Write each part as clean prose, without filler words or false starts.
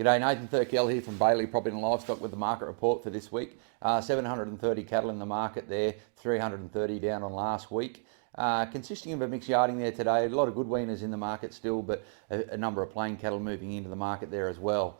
G'day, Nathan Thurkell here from Bailey Property and Livestock with the market report for this week. 730 cattle in the market there, 330 down on last week. Consisting of a mixed yarding there today, a lot of good weaners in the market still, but a number of plain cattle moving into the market there as well.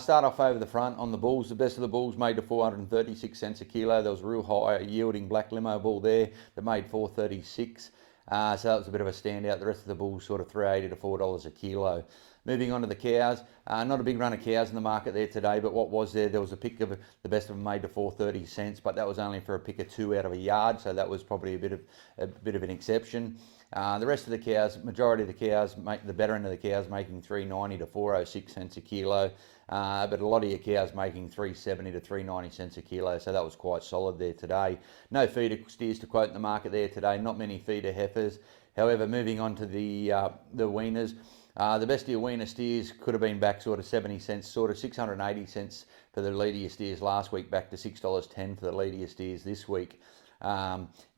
Start off over the front on the bulls. The best of the bulls made to 436 cents a kilo. There was a real high yielding black limo bull there that made 436. So that was a bit of a standout. The rest of the bulls sort of $3.80 to $4 a kilo. Moving on to the cows, not a big run of cows in the market there today, but what was there was a pick of the best of them made to 430 cents, but that was only for a pick of 2 out of a yard, so that was probably a bit of an exception. The rest of the cows, majority of the cows, the better end of the cows making 390 to 406 cents a kilo, but a lot of your cows making 370 to 390 cents a kilo, so that was quite solid there today. No feeder steers to quote in the market there today, not many feeder heifers. However, moving on to the weaners, the best of your weaner steers could have been back sort of 70 cents, sort of 680 cents for the leadier steers last week, back to $6.10 for the leadier steers this week.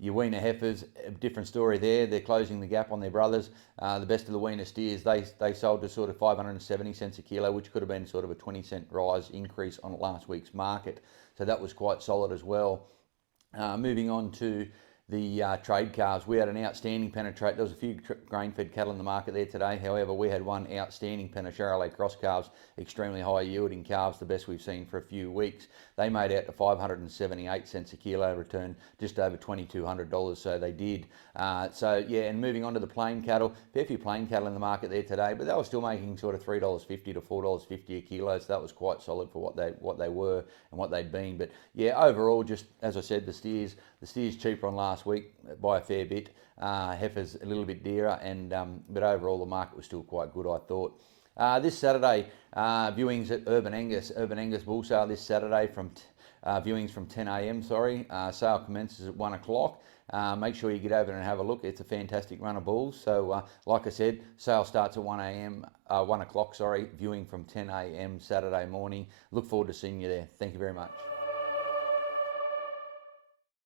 Your weaner heifers, a different story there. They're closing the gap on their brothers. The best of the weaner steers, they sold to sort of 570 cents a kilo, which could have been sort of a 20 cent rise increase on last week's market. So that was quite solid as well. Moving on to the trade calves, we had an outstanding penetrate. There was a few grain-fed cattle in the market there today. However, we had one outstanding Charolais cross calves, extremely high yielding calves, the best we've seen for a few weeks. They made out to 578 cents a kilo, returned just over $2,200, so they did. So yeah, and moving on to the plain cattle, fair few plain cattle in the market there today, but they were still making sort of $3.50 to $4.50 a kilo, so that was quite solid for what they were and what they'd been. But yeah, overall, just as I said, the steers cheaper on last week by a fair bit. Heifers a little bit dearer, and but overall the market was still quite good, I thought. This Saturday, viewings at Urban Angus Bull Sale this Saturday from viewings from 10 a.m. Sale commences at 1 o'clock. Make sure you get over and have a look. It's a fantastic run of bulls. So like I said, sale starts at 1 o'clock, viewing from 10 a.m. Saturday morning. Look forward to seeing you there. Thank you very much.